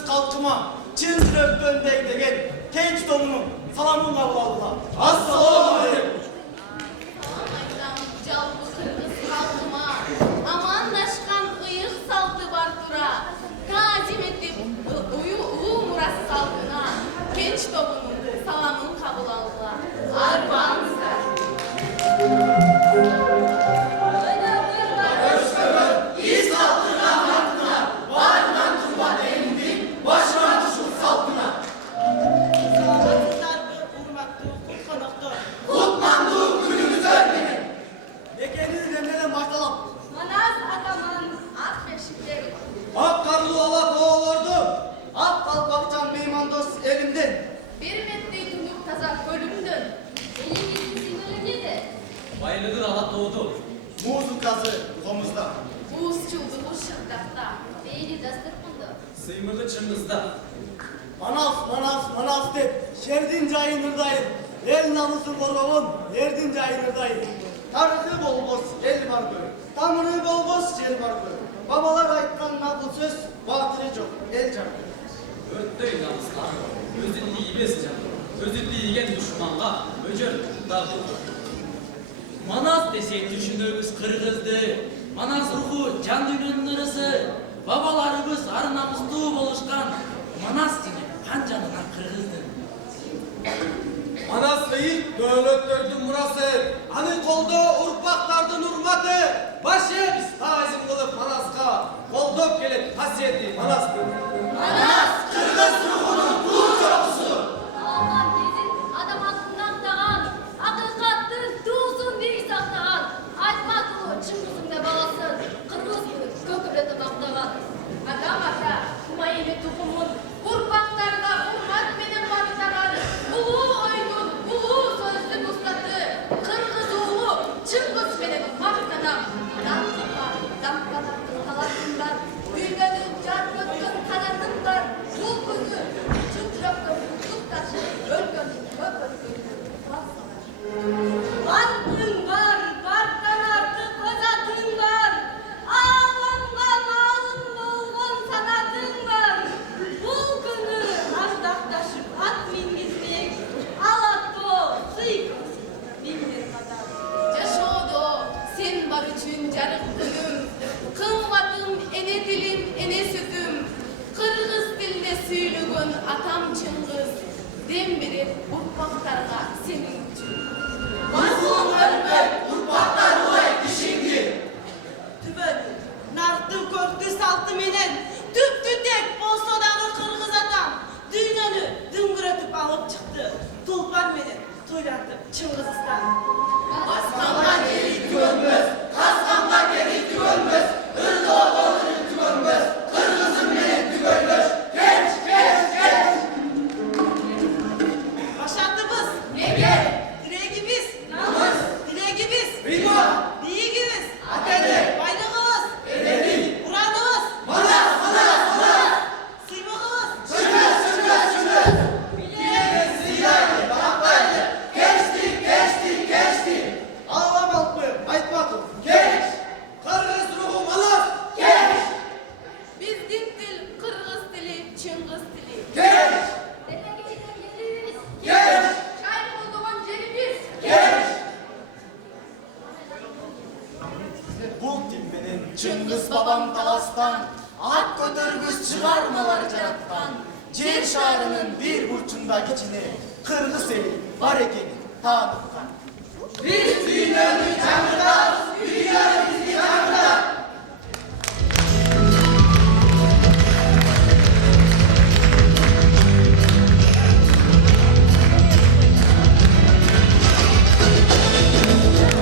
Kırgız kalkıma çın yürekten değdegen genç domunun salamın kabul aldılar. Assalamu aleykum. Calbu Kırgız kalkıma amanlaşkan ıyık saldı Bartura. Tacim edip uğu muras salgına genç domunun salamın kabul aldılar. Arbanızlar. Bayılıdır ala doğdu. Muzukası komuzda. Buz çulduğu şırdakta. Beyni dastırkında. Sıymırdı çımızda. Manas de şerdin cayınırdayım. El namusu koruvun, yerdin cayınırdayım. Tarıkı bol boz, el var böyle. Tamırı bol boz, el var böyle. Babalar aytkan nakıl söz, batırı çok, el canı. Öttey namuslar. Özütlü yiyemez canım. Özütlü yiyen düşmanla öcür dağılır. Manas desek düşündüğümüz Kırgız'dı. Manas ruhu can dünyanın ırısı. Babalarımız arı namuslu boluşkan. Manas dini pancanına Kırgız'dı. Manas değil, devletlerдің murası. Anı kolda urpaklardan urmadı. Başı biz tazim kılıp Manas'a. Koldop gelip hasiyeti Manas'tır. Manas! Kırgız ruhunun dur çoğusu. Aman bizim adam aklından dağın, hakikattın duzun bir izahtan. Aytmak bu Çingiz'in de balasın, Kırgız kökületi baktağın. Adam ata, kumayeli tukumun, urpaklarına urmat benim baktağın. Ulu oydun, ulu sözlük ustatı, Kırgız oğlu, Çingiz benim baktağın. Damkanattın kalatından, büyülenin çarpıttın kanatından, bu kızı, çıtıraptın tutup taşı, ölgönün köpürdün. Vantın var, varttan artık kozatın var, ağlangan ağın bolgon sanatın var. Bu günü azdaktaşıp at mingizmek, alatto, sıykız, binler kadar. Yaşodo, sen var için carık günüm, kımvatım, ene dilim, ene sütüm, Kırgız dilde süylügün atam Çıngiz, dem verir urpaklarga senin için. Mazlum ölmek, urpaklar olay dişingi. Tübön, nartın köktü saltı menen, tüp tütek bolsa dağı Kırgız atam, düğününü dıngıratıp alıp çıktı. Tulpan menen, toylatıp Çingizistan. Aslanlar geri tüönmez, kaskanlar geri tüönmez. Irdı oğulları tüönmez, Kırgız'ın beni tüönmez. Geç, geç, geç. Başardıbız, Ege! direğimiz, Namız, dileğimiz, bilmem, diyigimiz, akede, bayrağımız, ebedi, Kur'an'ımız, manas, sıymağımız, şükür. Dileriz ziyade, baklaydı. Geçti. Ağlam altı, aytmadım. Geç. Kırgız ruhu manas. Geç. Bizden dil Kırgız dili, Çıngiz dili. Geç. Dele geçiden yerimiz. Geç. Çaylı bulduğun yerimiz. Geç. Bu dimbenin Çıngiz babam Talas'tan, ak götürgüz çıkarmalar carattan. Cer şarının bir burçunda geçini, Kırgız eli var ekeni tanıtkan. Biz düğününü canlılar